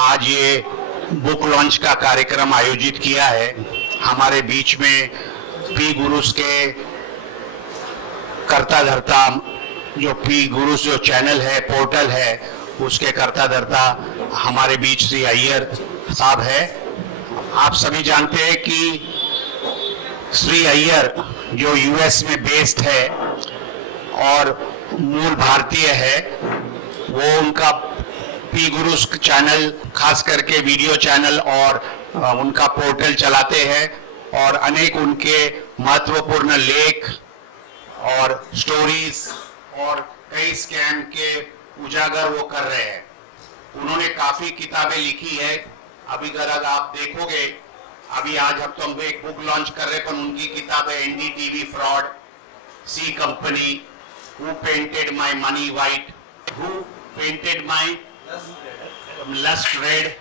आज ये book launch का कार्यक्रम आयोजित किया है। हमारे बीच में पी गुरुस के कर्ता धर्ता, जो पी गुरुस जो चैनल है, पोर्टल है, उसके कर्ता धर्ता हमारे बीच श्री अय्यर साहब है। आप सभी जानते हैं कि श्री अय्यर जो यूएस में बेस्ड है और मूल भारतीय है, वो उनका पी गुरुस चैनल, खास करके वीडियो चैनल और उनका पोर्टल चलाते हैं और अनेक उनके महत्वपूर्ण लेख और स्टोरीज और कई स्कैम के उजागर वो कर रहे हैं। उन्होंने काफी किताबें लिखी है। अभी अगर आप देखोगे, अभी आज हम एक बुक लॉन्च कर रहे हैं, पर उनकी किताब है NDTV fraud, C company, who painted my money white, who painted my lust red,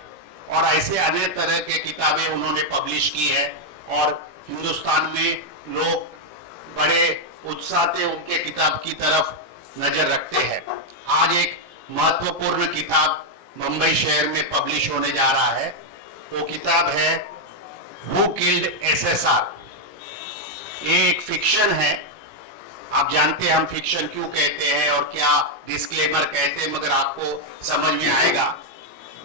और ऐसे अनेक तरह के किताबें उन्होंने पब्लिश की है। और हिंदुस्तान में लोग बड़े उत्साह से उनके किताब की तरफ नजर रखते हैं। आज एक महत्वपूर्ण किताब मुंबई शहर में पब्लिश होने जा रहा है। वो किताब है हु किल्ड SSR। ये एक फिक्शन है। आप जानते हैं हम फिक्शन क्यों कहते हैं और क्या डिस्क्लेमर कहते हैं, मगर आपको समझ में आएगा।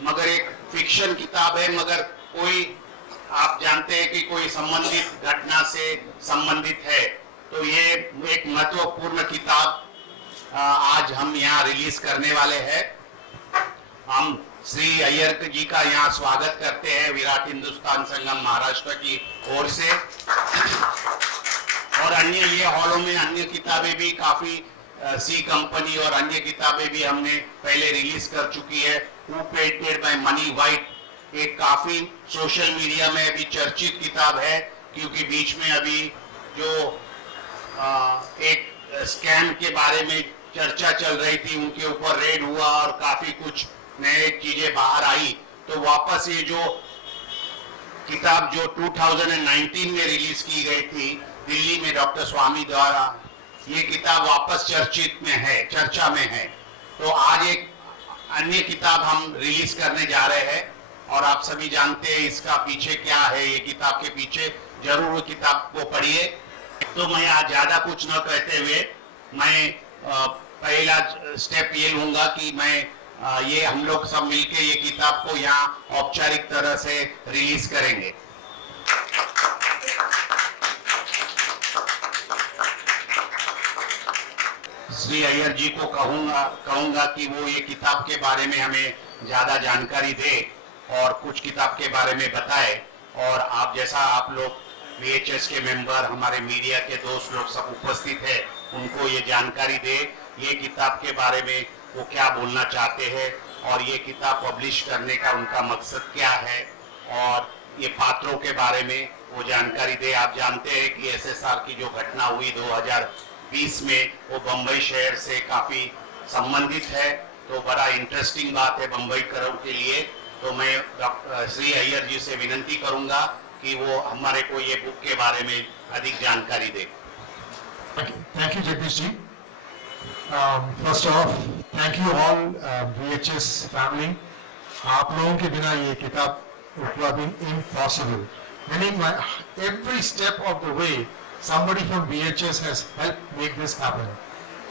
मगर एक फिक्शन किताब है, मगर कोई आप जानते हैं कि कोई संबंधित घटना से संबंधित है। तो ये एक महत्वपूर्ण किताब आज हम यहाँ रिलीज करने वाले हैं। हम श्री अय्यर जी का यहाँ स्वागत करते हैं विराट हिंदुस्तान संगम महाराष्ट्र की ओर से। और अन्य ये हॉलों में अन्य किताबें भी काफी, सी कंपनी और अन्य किताबें भी हमने पहले रिलीज कर चुकी है। Who painted my money white एक काफी सोशल मीडिया में अभी चर्चित किताब है, क्योंकि बीच में अभी जो एक स्कैम के बारे में चर्चा चल रही थी, उनके ऊपर रेड हुआ और काफी कुछ नए चीजें बाहर आई। तो वापस ये जो किताब जो 2019 में रिलीज की गई थी दिल्ली में डॉक्टर स्वामी द्वारा, ये किताब वापस चर्चा में है। तो आज एक अन्य किताब हम रिलीज करने जा रहे हैं और आप सभी जानते हैं इसका पीछे क्या है। ये किताब के पीछे जरूर वो किताब को पढ़िए। तो मैं आज ज्यादा कुछ न कहते हुए मैं पहला स्टेप ये लूंगा कि मैं ये हम लोग सब मिलके ये किताब को यहाँ औपचारिक तरह से रिलीज करेंगे। श्री अय्यर जी को कहूंगा कि वो ये किताब के बारे में हमें ज्यादा जानकारी दे और कुछ किताब के बारे में बताए। और आप जैसा आप लोग VHS के मेंबर, हमारे मीडिया के दोस्त लोग सब उपस्थित है, उनको ये जानकारी दे ये किताब के बारे में वो क्या बोलना चाहते हैं और ये किताब पब्लिश करने का उनका मकसद क्या है और ये पात्रों के बारे में वो जानकारी दे। आप जानते हैं कि SSR की जो घटना हुई 2020 में, वो बम्बई शहर से काफी संबंधित है। तो बड़ा इंटरेस्टिंग बात है बम्बई करों के लिए। तो मैं डॉक्टर श्री अय्यर जी से विनती करूंगा कि वो हमारे को ये बुक के बारे में अधिक जानकारी दे। Thank you Jagdish ji. First of thank you all VHS family. आप लोगों के बिना ये किताब would have been impossible. Meaning every step of the way somebody from VHS has helped make this happen.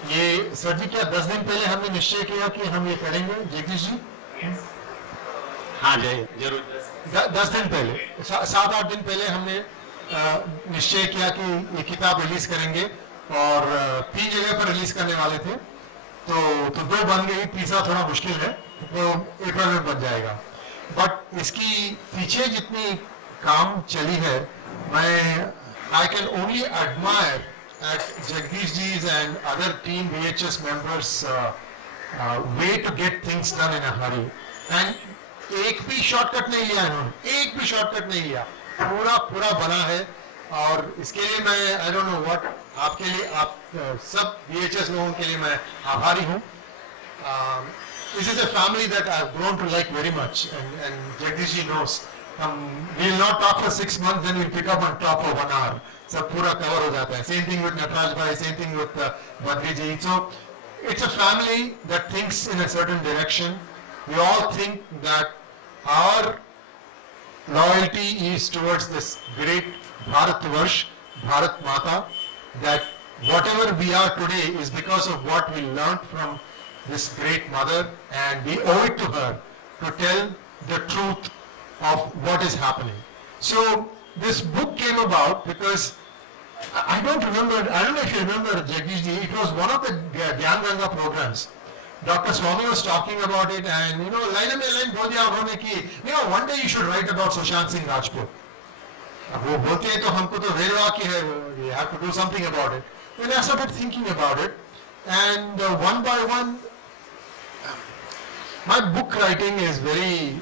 ये सर जी क्या 10 दिन पहले हमने निश्चय किया कि हम ये करेंगे जगदीश जी? हाँ जी जरूर। 10 दिन पहले, 7-8 दिन पहले हमने निश्चय किया कि ये किताब रिलीज करेंगे और 3 जगह पर रिलीज करने वाले थे। तो 2 बन गई, तीसरा थोड़ा मुश्किल है, तो अप्रैल में बन जाएगा। बट इसकी पीछे जितनी काम चली है, मैं I can only admire at Jagdish ji's and other team VHS members' way to get things done in a hurry. And एक भी शॉर्टकट नहीं लिया इन्होंने, एक भी शॉर्टकट नहीं लिया, पूरा बना है. और इसके लिए मैं I don't know what, आपके लिए, आप सब VHS लोगों के लिए मैं आभारी हूँ. This is a family that I've grown to like very much, and Jagdish ji knows. We will not talk for 6 months, then we'll pick up and talk for 1 hour. सब पूरा कवर हो जाता है. Same thing with Nataraj bhai, same thing with Badri ji. So it's a family that thinks in a certain direction. We all think that our loyalty is towards this great Bharatvarsh, Bharat Mata, that whatever we are today is because of what we learned from this great mother, and we owe it to her to tell the truth of what is happening. So this book came about because I don't know if you remember, Jagdish ji, it was one of the Gyan Ganga programs. Dr. Swami was talking about it, and line mein line bol diya unhone ki, one day you should write about Sushant Singh Rajput. अब वो बोलते हैं तो हमको तो वेलवा की है, we have to do something about it. Then I started thinking about it, and one by one, my book writing is very,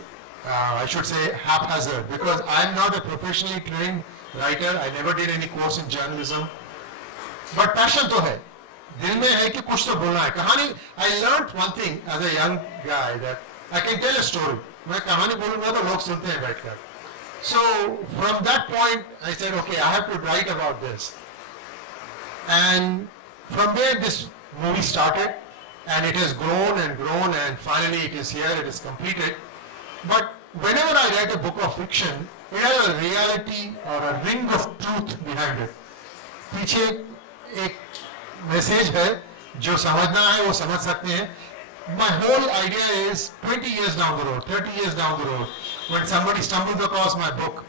I should say, haphazard, because I am not a professionally trained writer. I never did any course in journalism, but passion तो है, दिल में है कि कुछ तो बोलना है. कहानी, I learned one thing as a young guy, that I can tell a story. मैं कहानी बोलूँगा तो लोग सुनते हैं बैठकर. So from that point, I said, okay, I have to write about this. And from there, this movie started, and it has grown and grown, and finally it is here, it is completed. But whenever I write a book of fiction, it has a reality or a ring of truth behind it. पीछे एक message है, जो समझना है वो समझ सकते हैं. My whole idea is 20 years down the road, 30 years down the road, when somebody stumbles across my book,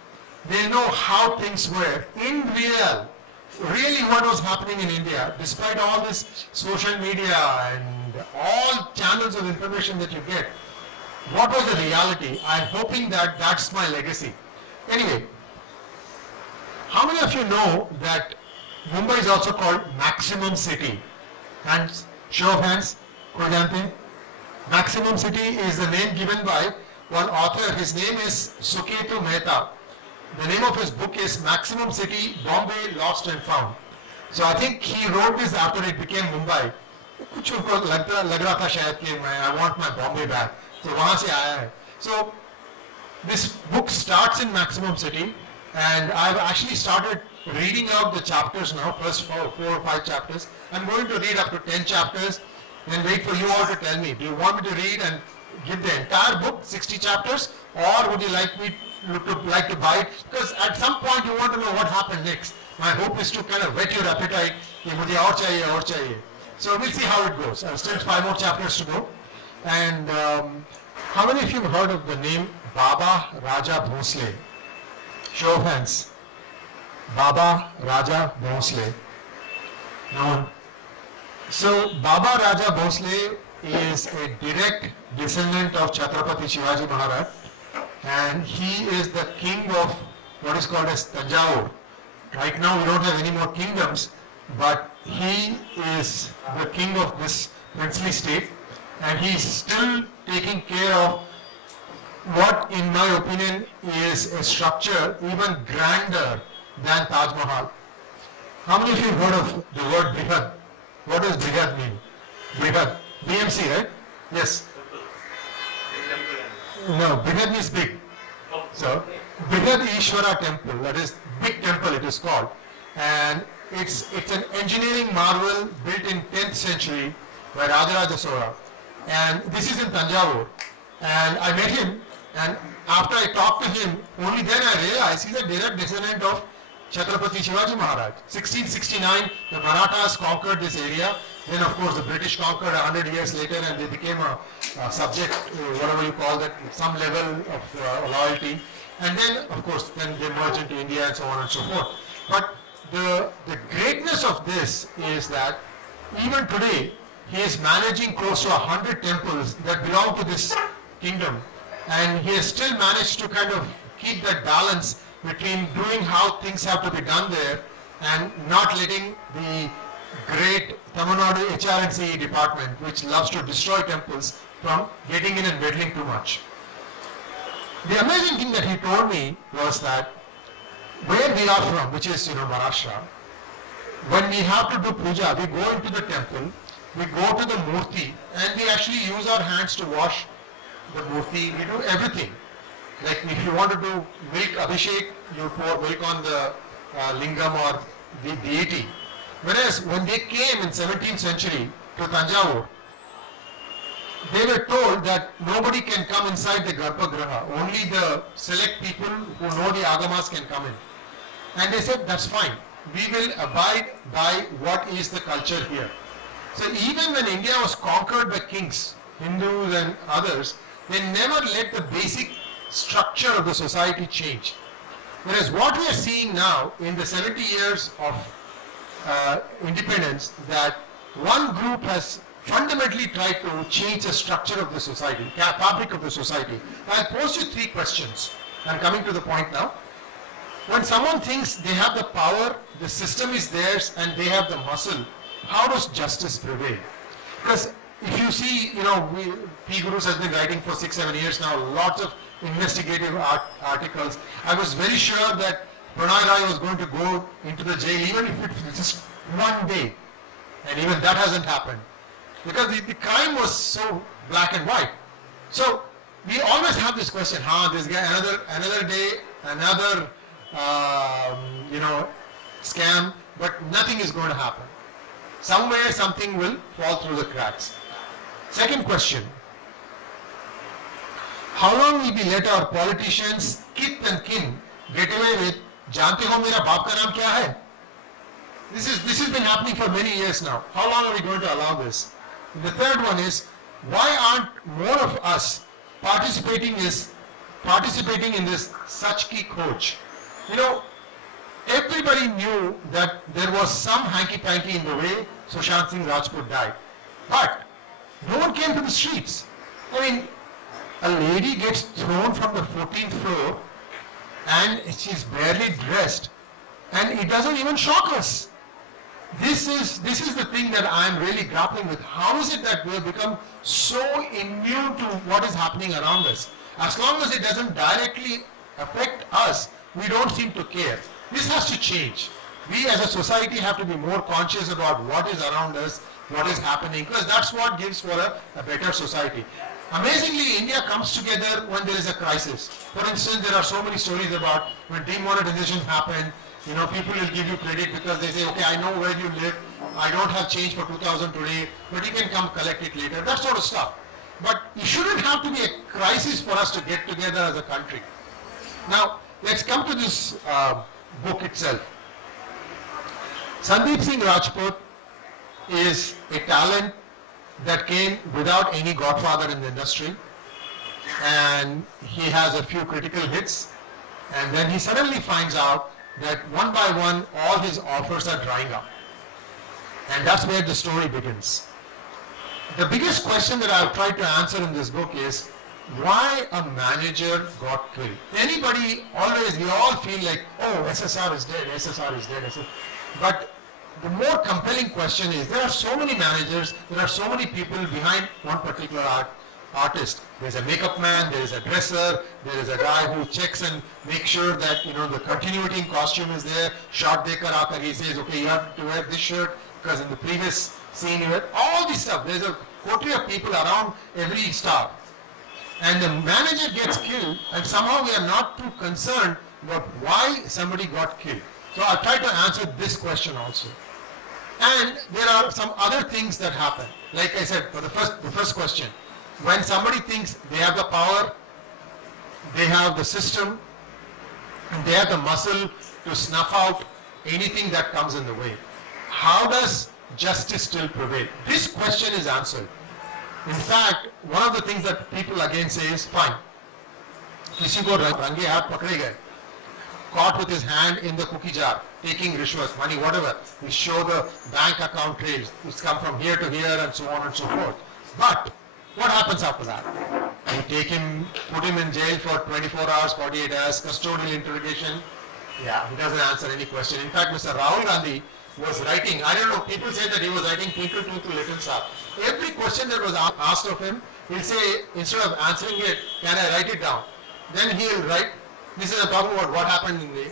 they'll know how things were in really what was happening in India, despite all this social media and all channels of information that you get. What was the reality? I'm hoping that that's my legacy. Anyway, how many of you know that Mumbai is also called Maximum City? Hands, show of hands, koi jante hain? Maximum City is the name given by one author. His name is Suketu Mehta. The name of his book is Maximum City, Bombay Lost and Found. So I think he wrote this after it became Mumbai. कुछ उनको लग रहा था शायद कि I want my Bombay back. So वहाँ से आया है. So this book starts in Maximum City, and I've actually started reading out the chapters now, first 4 or 5 chapters. I'm going to read up to 10 chapters, then wait for you all to tell me. Do you want me to read and give the entire book, 60 chapters, or would you like me to buy it? Because at some point you want to know what happened next. My hope is to kind of whet your appetite. कि मुझे और चाहिए, और चाहिए. So we'll see how it goes. Still 5 more chapters to go. And how many of you have heard of the name Baba Raja Bhosle? Show of hands. Baba Raja Bhosle. No one. So Baba Raja Bhosle is a direct descendant of Chhatrapati Shivaji Maharaj, and he is the king of what is called as Tanjavur. Right now we don't have any more kingdoms, but he is the king of this princely state, and he is still taking care of what, in my opinion, is a structure even grander than Taj Mahal. How many of you have heard of the word Brihad? What does Brihad mean? Brihad. BMC, right? Yes. No, Brihad means big. So, Brihad Ishwara temple, that is big temple it is called. And it's an engineering marvel built in 10th century by Rajaraja Chola. And this is in Tanjavur. And I met him, and after I talked to him, only then I realized he's a direct descendant of Chhatrapati Shivaji Maharaj. 1669, the Marathas conquered this area. Then of course the British conquered 100 years later, and they became a subject, whatever you call that, some level of loyalty. And then of course then they merged into India and so on and so forth. But the greatness of this is that even today he is managing close to 100 temples that belong to this kingdom, and he has still managed to kind of keep that balance between doing how things have to be done there and not letting the great Tamil Nadu HRNC department, which loves to destroy temples, from getting in and meddling too much. The amazing thing that he told me was that where we are from, which is Maharashtra, when we have to do puja, we go into the temple, we go to the murti, and we actually use our hands to wash the murti. We do everything. Like if you want to do milk abhishek, you pour milk on the lingam or the deity. Whereas when they came in 17th century to Tanjavur, they were told that nobody can come inside the Garbhagriha. Only the select people who know the agamas can come in. And they said, that's fine. We will abide by what is the culture here. So even when India was conquered by kings, Hindus and others, they never let the basic structure of the society change. Whereas what we are seeing now in the 70 years of independence, that one group has fundamentally tried to change the structure of the society, fabric of the society. I'll pose you 3 questions. I'm coming to the point now. When someone thinks they have the power, the system is theirs, and they have the muscle, how does justice prevail? Because if you see, PGurus has been writing for 6-7 years now, lots of investigative articles. I was very sure that Pranay Rai was going to go into the jail, even if it's just one day. And even that hasn't happened. Because the crime was so black and white. So we always have this question, this guy, another day, another, scam, but nothing is going to happen. Somewhere something will fall through the cracks. Second question, how long will we let our politicians, kith and kin, get away with, "Jante ho mera baap ka naam kya hai?" This has been happening for many years now. How long are we going to allow this? And the third one is, why aren't more of us participating in this 𝙒𝙗𝙖𝙦𝙤𝙦? Everybody knew that there was some hanky-panky in the way Sushant Singh Rajput died. But no one came to the streets. I mean, a lady gets thrown from the 14th floor and she's barely dressed, and it doesn't even shock us. This is the thing that I'm really grappling with. How is it that we have become so immune to what is happening around us? As long as it doesn't directly affect us, we don't seem to care. This has to change. We as a society have to be more conscious about what is around us, what is happening, because that's what gives for a better society. Amazingly, India comes together when there is a crisis. For instance, there are so many stories about when demonetization happened. People will give you credit because they say, okay, I know where you live, I don't have change for 2000 today, but you can come collect it later, that sort of stuff. But it shouldn't have to be a crisis for us to get together as a country. Now, let's come to this book itself. Sandeep Singh Rajput is a talent that came without any godfather in the industry, and he has a few critical hits, and then he suddenly finds out that one by one all his offers are drying up, and that's where the story begins. The biggest question that I've tried to answer in this book is why a manager got killed. Anybody, always, we all feel like, oh, SSR is dead, SSR is dead, but the more compelling question is, there are so many managers, there are so many people behind one particular artist. There's a makeup man, there is a dresser, there is a guy who checks and makes sure that the continuity in costume is there. Shot dekar aakar, he says, okay, you have to wear this shirt because in the previous scene you had all this stuff. There's a coterie of people around every star. And the manager gets killed, and somehow we are not too concerned about why somebody got killed. So I'll try to answer this question also. And there are some other things that happen. Like I said, for the first question, when somebody thinks they have the power, they have the system, and they have the muscle to snuff out anything that comes in the way, how does justice still prevail? This question is answered. In fact, one of the things that people again say is, fine, kisi ko range haath pakde gaye, caught with his hand in the cookie jar, taking rishwas, money, whatever. We show the bank account trails, it's come from here to here and so on and so forth. But what happens after that? You take him, put him in jail for 24 hours, 48 hours, custodial interrogation. Yeah, he doesn't answer any question. In fact, Mr. Rahul Gandhi was writing, I don't know, people say that he was writing Twinkle Twinkle Little Star. Every question that was asked of him, he'll say, instead of answering it, can I write it down? Then he'll write, this is talking about what happened in the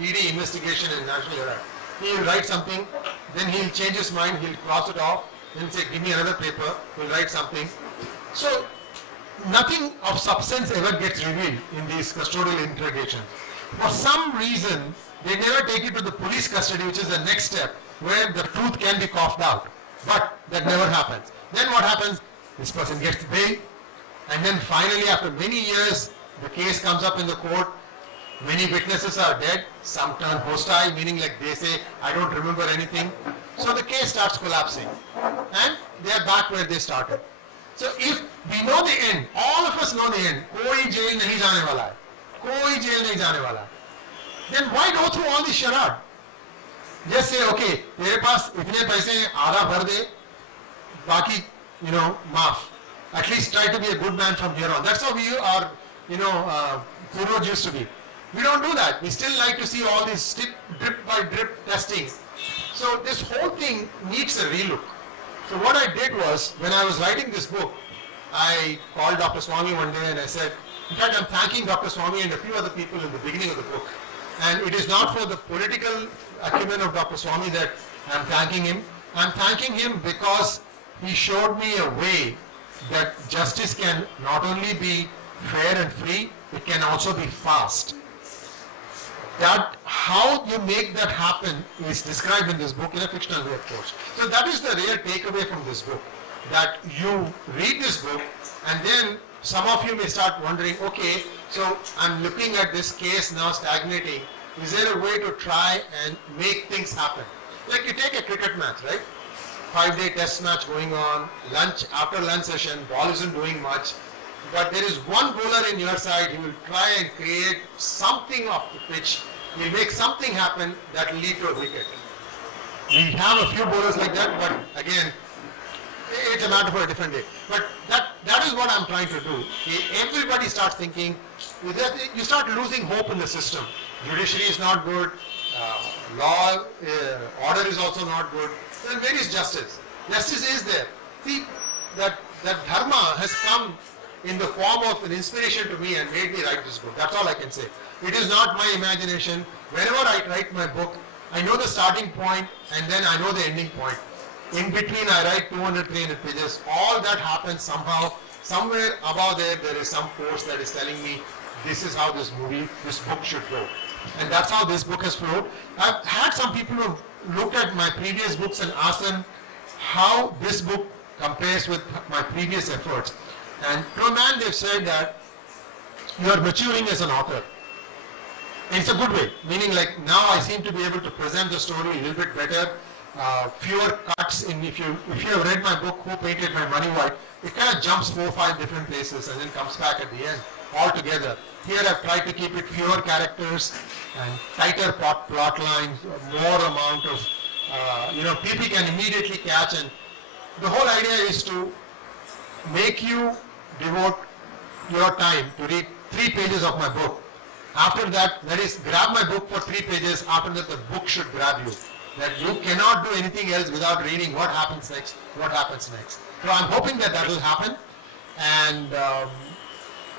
ED investigation in National Herald. He'll write something, then he'll change his mind, he'll cross it off, then say, give me another paper, he'll write something. So, nothing of substance ever gets revealed in these custodial interrogations. For some reason, they never take it to the police custody, which is the next step, where the truth can be coughed out. But that never happens. Then what happens? This person gets bail, and then finally, after many years, the case comes up in the court. Many witnesses are dead, some turn hostile, meaning like they say, I don't remember anything. So the case starts collapsing, and they are back where they started. So if we know the end, all of us know the end, koi jail nahi jaane wala hai, koi jail nahi jaane wala hai, then why go through all this charade? Just say, okay, tere paas itne paise hain, aadha bhar de, baki, maaf. At least try to be a good man from here on. That's how we are, Purvas used to be. We don't do that. We still like to see all these drip by drip testing. So this whole thing needs a relook. So what I did was, when I was writing this book, I called Dr. Swami one day and I said, in fact, I'm thanking Dr. Swami and a few other people in the beginning of the book. And it is not for the political acumen of Dr. Swami that I'm thanking him. I'm thanking him because he showed me a way that justice can not only be fair and free, it can also be fast. That how you make that happen is described in this book in a fictional way, of course. So that is the real takeaway from this book, that you read this book and then some of you may start wondering, okay, so I'm looking at this case now stagnating. Is there a way to try and make things happen? Like you take a cricket match, right? 5-day test match going on, after lunch session, ball isn't doing much. But there is one bowler in your side, he will try and create something off the pitch. He will make something happen that will lead to a wicket. We have a few bowlers like that, but again, it's a matter for a different day. But that is what I'm trying to do. Everybody starts thinking, you start losing hope in the system. Judiciary is not good, law, order is also not good. Then where is justice? Justice is there. See, that dharma has come in the form of an inspiration to me and made me write this book. That's all I can say. It is not my imagination. Whenever I write my book, I know the starting point and then I know the ending point. In between I write 200, 300 pages. All that happens somehow, somewhere above there is some force that is telling me this is how this book should go. And that's how this book has flowed. I've had some people who looked at my previous books and asked them how this book compares with my previous efforts. And to a man they've said that you are maturing as an author. And it's a good way, meaning like now I seem to be able to present the story a little bit better, fewer cuts. If you have read my book, Who Painted My Money White, it kind of jumps 4 or 5 different places and then comes back at the end all together. Here I've tried to keep it fewer characters and tighter plot lines, more amount of, people can immediately catch, and the whole idea is to make you devote your time to read 3 pages of my book. After that is grab my book for 3 pages. After that, the book should grab you. That you cannot do anything else without reading what happens next, what happens next. So I'm hoping that will happen. And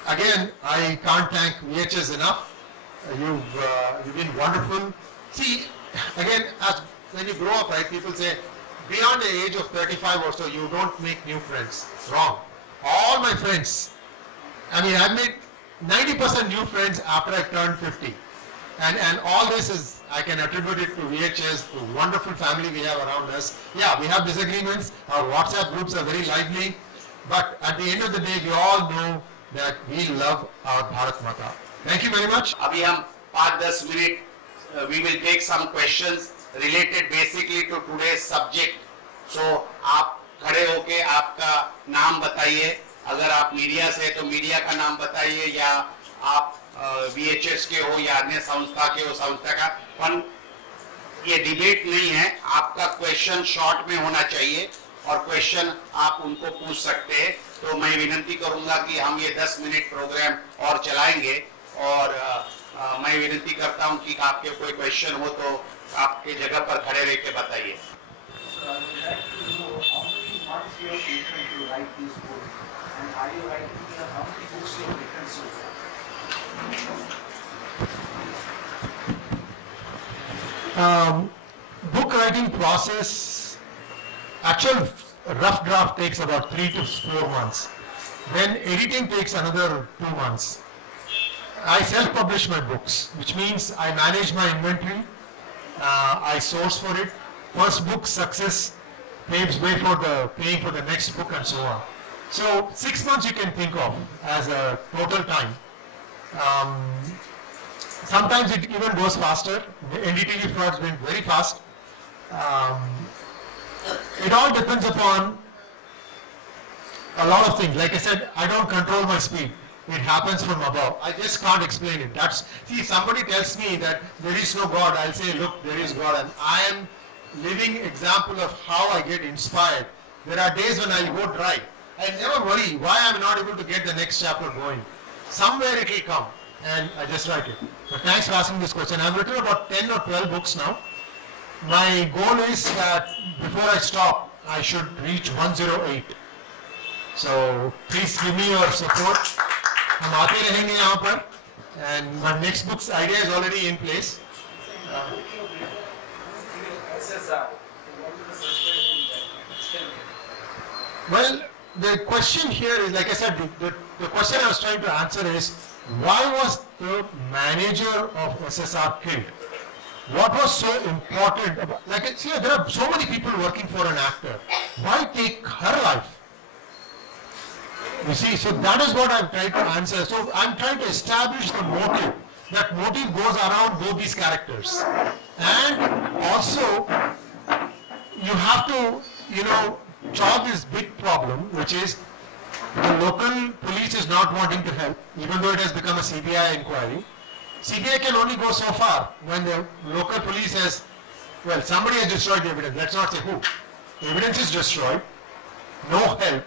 again, I can't thank VHS enough. You've been wonderful. See, again, when you grow up, right, people say, beyond the age of 35 or so, you don't make new friends. Wrong. All my friends, I've made 90% new friends after I've turned 50. And all this is, I can attribute it to VHS, the wonderful family we have around us. Yeah, we have disagreements. Our WhatsApp groups are very lively. But at the end of the day, we all know that we love our Bharat Mata. Thank you very much. अभी हम 5-10 minute we will take some questions related basically to today's subject. So आप खड़े होके आपका नाम बताइए. अगर आप मीडिया से तो मीडिया का नाम बताइए, या आप VHS के हो या अन्य संस्था के हो, संस्था का. पर ये डिबेट नहीं है. आपका क्वेश्चन शॉर्ट में होना चाहिए और क्वेश्चन आप उनको पूछ सकते हैं. तो मैं विनती करूंगा कि हम ये 10 मिनट प्रोग्राम और चलाएंगे और मैं विनती करता हूं कि आपके कोई क्वेश्चन हो तो आपके जगह पर खड़े रह के बताइए। Book writing process, actual rough draft takes about 3 to 4 months. Then editing takes another 2 months. I self-publish my books, which means I manage my inventory, I source for it. First book success paves way for paying for the next book and so on. So 6 months you can think of as a total time. Sometimes it even goes faster. The NDTV frauds went very fast. It all depends upon a lot of things. Like I said, I don't control my speed. It happens from above. I just can't explain it. See, somebody tells me that there is no God. I'll say, look, there is God. And I am living example of how I get inspired. There are days when I'll go dry. I never worry why I'm not able to get the next chapter going. Somewhere it will come. And I just write it. But thanks for asking this question. I've written about 10 or 12 books now. My goal is that before I stop, I should reach 108. So please give me your support. हम आते रहेंगे यहाँ पर. And my next book's idea is already in place. Well, the question here is, like I said, the question I was trying to answer is, why was the manager of SSR killed? What was so important about, like, see, there are so many people working for an actor. Why take her life? You see, so that is what I'm trying to answer. So I'm trying to establish the motive. That motive goes around both these characters. And also, you have to, solve this big problem, which is the local police is not wanting to help, even though it has become a CBI inquiry. CBI can only go so far when the local police says, well, somebody has destroyed the evidence. Let's not say who. The evidence is destroyed, no help.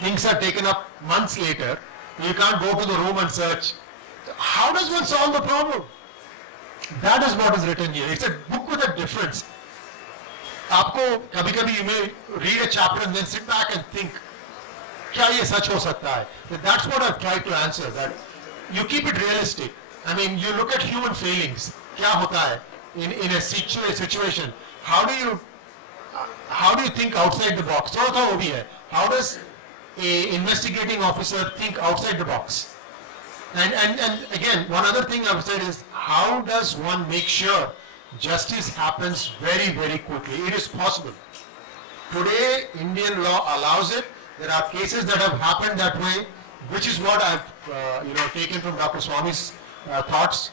Things are taken up months later. You can't go to the room and search. How does one solve the problem? That is what is written here. It's a book with a difference. आपको कभी-कभी you may read a chapter and then sit back and think, क्या ये सच हो सकता है? That's what I've tried to answer. That you keep it realistic. I mean, you look at human failings. क्या होता है in a situation? How do you think outside the box? थोड़ा सा वो भी है. How does a investigating officer think outside the box? And again, one other thing I've said is, how does one make sure justice happens very, very quickly? It is possible. Today, Indian law allows it. There are cases that have happened that way, which is what I've taken from Dr. Swami's thoughts.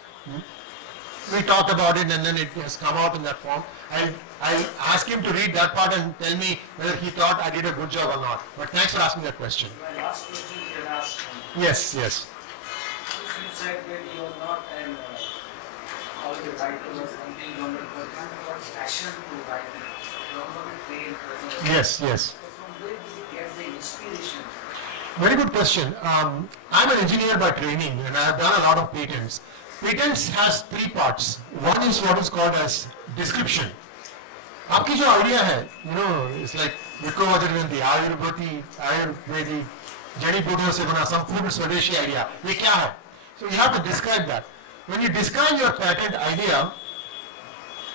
We talked about it, and then it has come out in that form. I'll ask him to read that part and tell me whether he thought I did a good job or not. But thanks for asking that question. My last question you can ask. Yes. You said that you are not an writer or something, you are not passion to write. You are not trained. Yes. So from where do you get the inspiration? Very good question. I'm an engineer by training, and I have done a lot of patents. Patents has 3 parts. One is what is called as description. आपकी जो idea है, it's like 𝙒𝙬𝙤𝙬, आयुर्वेदी, जड़ी बूटियों से बना संपूर्ण स्वदेशी idea. ये क्या है? So you have to describe that. When you describe your patent idea,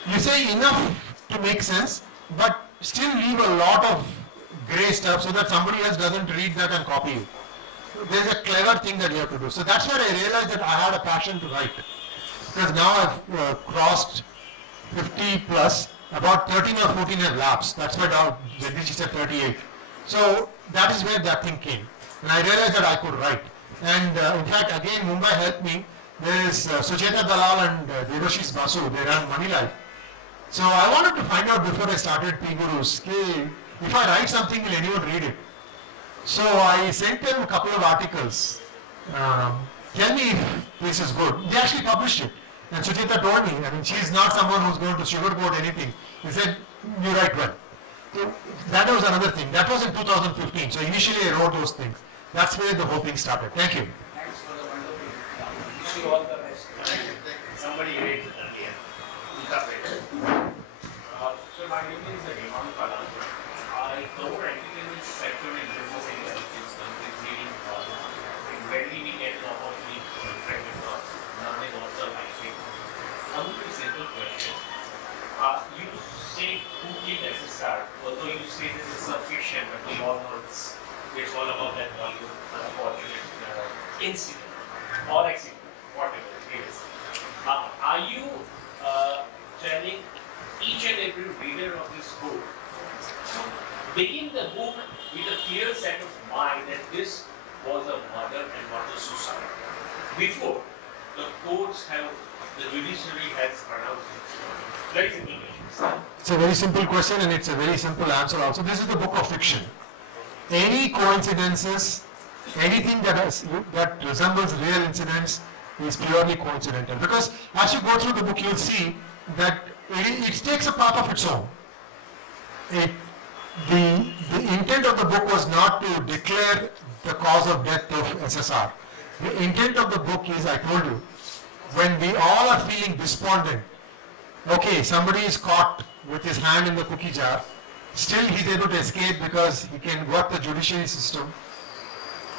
you say enough to make sense, but still leave a lot of gray stuff so that somebody else doesn't read that and copy you. So there's a clever thing that you have to do. So that's where I realized that I had a passion to write. Because now I've crossed 50 plus, about 13 or 14 have lapsed. That's why now Jagdish said 38. So that is where that thing came. And I realized that I could write. And in fact, again, Mumbai helped me. There is Sujata Dalal and Devashish Basu. They run Money Life. So I wanted to find out before I started PGurus, if I write something, will anyone read it? So I sent them a couple of articles. Tell me if this is good. They actually published it. And Sujata told me, she's not someone who's going to sugarcoat anything. He said, you write well. So that was another thing. That was in 2015. So initially I wrote those things. That's where the whole thing started. Thank you. Thanks for the wonderful. Wish you all the best. somebody read earlier. So my name is Hemant Pala. I cover entertainment sector in business India, which is completely rarely we get an opportunity to interact with learning also like it. A very simple question. You say who killed SSR, although you say this is a fiction, but we all know it's all about that unfortunate incident or accident, whatever it is. Are you telling each and every reader of this book begin the book with a clear set of mind that this was a murder and not a suicide before the courts have, the judiciary has pronounced it? Very simple question. It's a very simple question and it's a very simple answer also. This is the book of fiction. Any coincidences, anything that resembles real incidents is purely coincidental. Because as you go through the book, you'll see that it takes a path of its own. The intent of the book was not to declare the cause of death of SSR. The intent of the book is, I told you, when we all are feeling despondent, okay, somebody is caught with his hand in the cookie jar, still he's able to escape because he can work the judiciary system.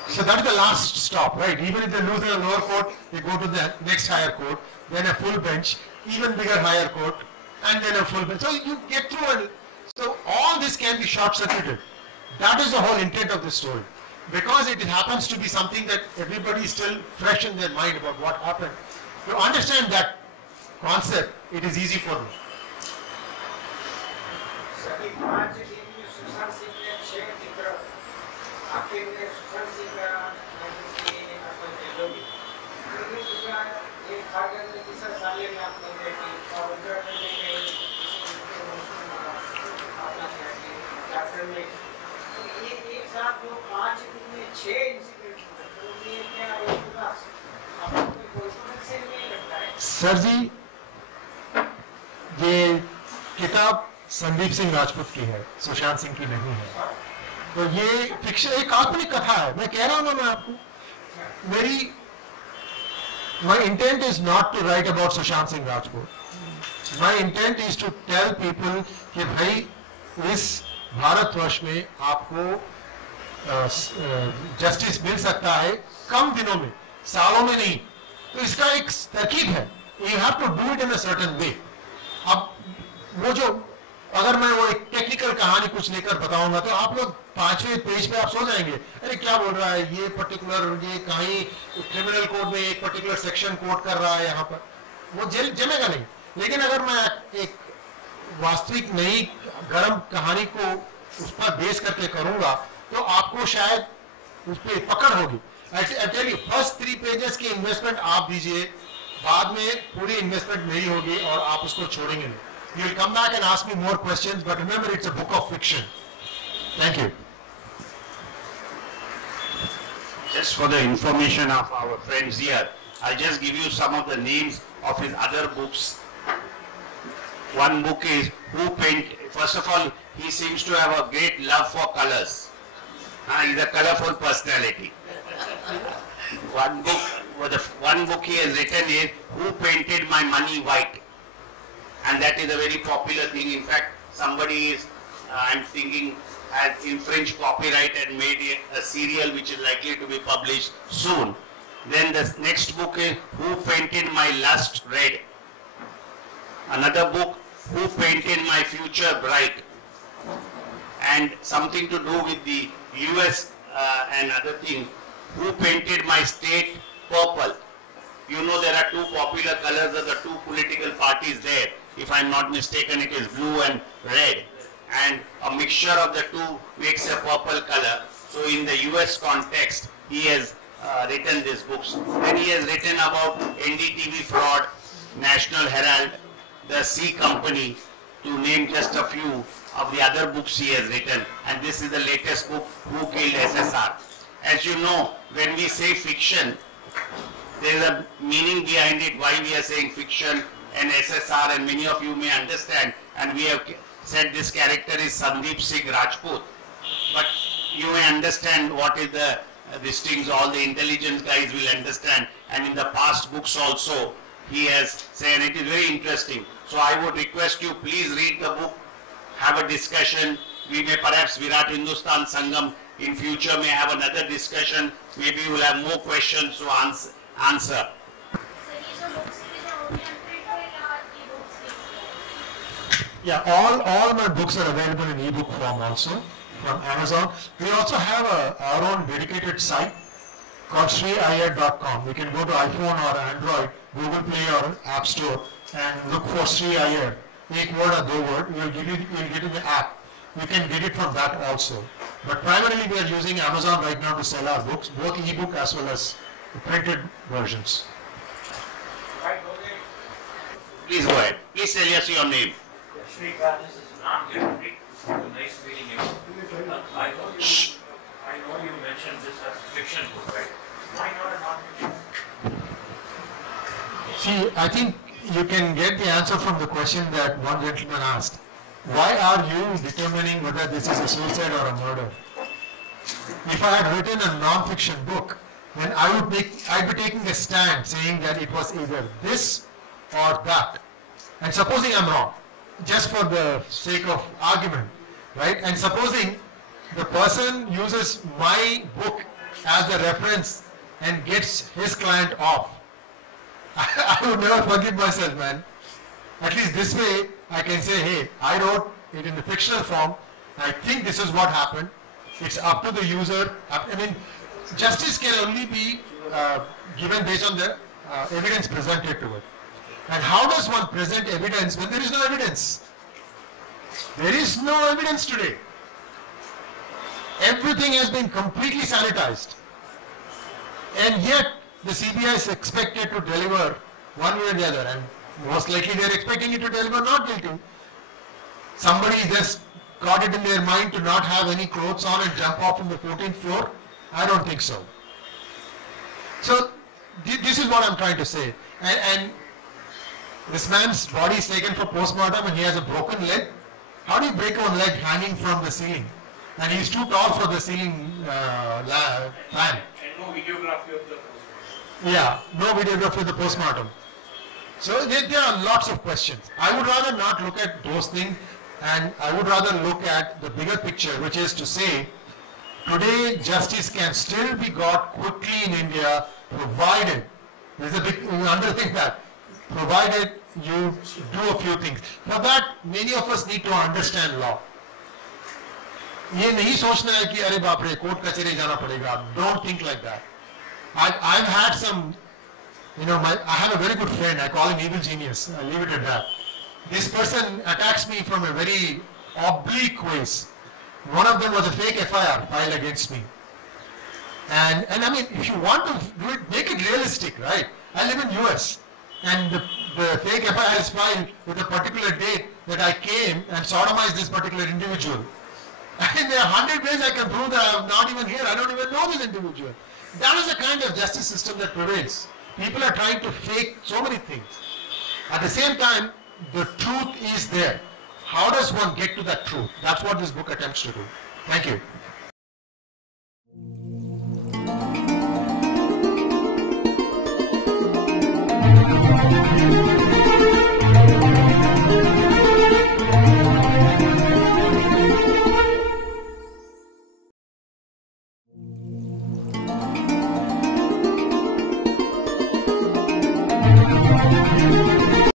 So that is the last stop, right? Even if they lose in the lower court, they go to the next higher court, then a full bench, even bigger higher court, and then a full bench. So you get through, and so all this can be short-circuited. That is the whole intent of this story. Because it happens to be something that everybody is still fresh in their mind about what happened. To understand that concept, it is easy for them. Sir ji, ये किताब संदीप सिंह राजपूत की है, सुशांत सिंह की नहीं है। तो ये fiction, एक काल्पनिक कथा है। मैं कह रहा हूँ ना, मैं आपको, my intent is not to write about Sushant Singh Rajput. My intent is to tell people कि भाई इस भारतवर्ष में आपको जस्टिस मिल सकता है कम दिनों में, सालों में नहीं। तो इसका एक तरकीब है, you have to do it in a certain way. अब वो जो, अगर मैं वो एक टेक्निकल कहानी कुछ लेकर बताऊंगा तो आप लोग 5वें पेज पे आप सो जाएंगे, अरे क्या बोल रहा है ये पर्टिकुलर, ये कहीं क्रिमिनल कोड में एक पर्टिकुलर सेक्शन कोड कर रहा है, यहाँ पर वो जमेगा नहीं। लेकिन अगर मैं एक वास्तविक नई गर्म कहानी को उस पर बेस करके करूंगा तो आपको शायद उस पर पकड़ होगी। फर्स्ट 3 पेजेस की इन्वेस्टमेंट आप दीजिए, बाद में पूरी इन्वेस्टमेंट मेरी होगी और आप उसको छोड़ेंगे नहीं। You will come back and ask me more questions, but remember it's a book of fiction. Thank you. Just for the information of our friends here, I'll just give you some of the names of his other books. One book is Who Paint. First of all, he seems to have a great love for colors. He's a colorful personality. One book he has written is Who Painted My Money White, and that is a very popular thing. In fact, somebody is, I'm thinking, has infringed copyright and made a serial which is likely to be published soon. Then the next book is Who Painted My Lust Red. Another book, Who Painted My Future Bright, and something to do with the US and other things. Who Painted My State Purple. You know there are 2 popular colors of the 2 political parties there. If I'm not mistaken, it is blue and red. And a mixture of the 2 makes a purple color. So in the US context, he has written these books. Then he has written about NDTV fraud, National Herald, the C Company, to name just a few of the other books he has written. And this is the latest book, Who Killed SSR. As you know, when we say fiction, there is a meaning behind it, why we are saying fiction and SSR, and many of you may understand. And we have said this character is Sandeep Singh Rajput. But you may understand what is these things, all the intelligence guys will understand. And in the past books also, he has said. It is very interesting. So I would request you, please read the book, have a discussion. We may perhaps Virat Hindustan Sangam in future may have another discussion. Maybe you will have more questions to answer. Yeah, all my books are available in ebook form also from Amazon. We also have our own dedicated site called 𝙒𝙗𝐼𝙠.com. You can go to iPhone or Android, Google Play or App Store and look for Sree Iyer. Ek word or do word, you'll get it in the app. You can get it from that also. But primarily we are using Amazon right now to sell our books, both ebook as well as the printed versions. Please go ahead. Please tell us your name. Sree, this is not Jagdish. Nice meeting you. I know you mentioned this as a fiction book, right? Why not a non-fiction? See, I think you can get the answer from the question that one gentleman asked. Why are you determining whether this is a suicide or a murder? If I had written a non-fiction book, then I'd be taking a stand saying that it was either this or that. And supposing I'm wrong, just for the sake of argument, right? And supposing the person uses my book as a reference and gets his client off, I would never forgive myself, man. At least this way, I can say, hey, I wrote it in the fictional form. I think this is what happened. It's up to the user. I mean, justice can only be given based on the evidence presented to it. And how does one present evidence when there is no evidence? There is no evidence today. Everything has been completely sanitized. And yet, the CBI is expected to deliver one way or the other. And most likely they are expecting it to deliver not guilty. Somebody just got it in their mind to not have any clothes on and jump off from the 14th floor. I don't think so. So, this is what I'm trying to say. And this man's body is taken for postmortem and he has a broken leg. How do you break one leg hanging from the ceiling? And he's too tall for the ceiling fan. And no videography of the postmortem. Yeah, no videography of the postmortem. So there are lots of questions. I would rather not look at those things, and I would rather look at the bigger picture, which is to say, today justice can still be got quickly in India, provided, there's a big, underthink that, provided you do a few things. For that, many of us need to understand law. ये नहीं सोचना है कि अरे बाप रे court कचहरी जाना पड़ेगा. Don't think like that. I've had some, I have a very good friend. I call him evil genius. I leave it at that. This person attacks me from a very oblique ways. One of them was a fake FIR filed against me. And I mean, if you want to do it, make it realistic, right? I live in US, and the fake FIR is filed with a particular date that I came and sodomized this particular individual. And there are 100 ways I can prove that I am not even here. I don't even know this individual. That is the kind of justice system that prevails. People are trying to fake so many things. At the same time, the truth is there. How does one get to that truth? That's what this book attempts to do. Thank you.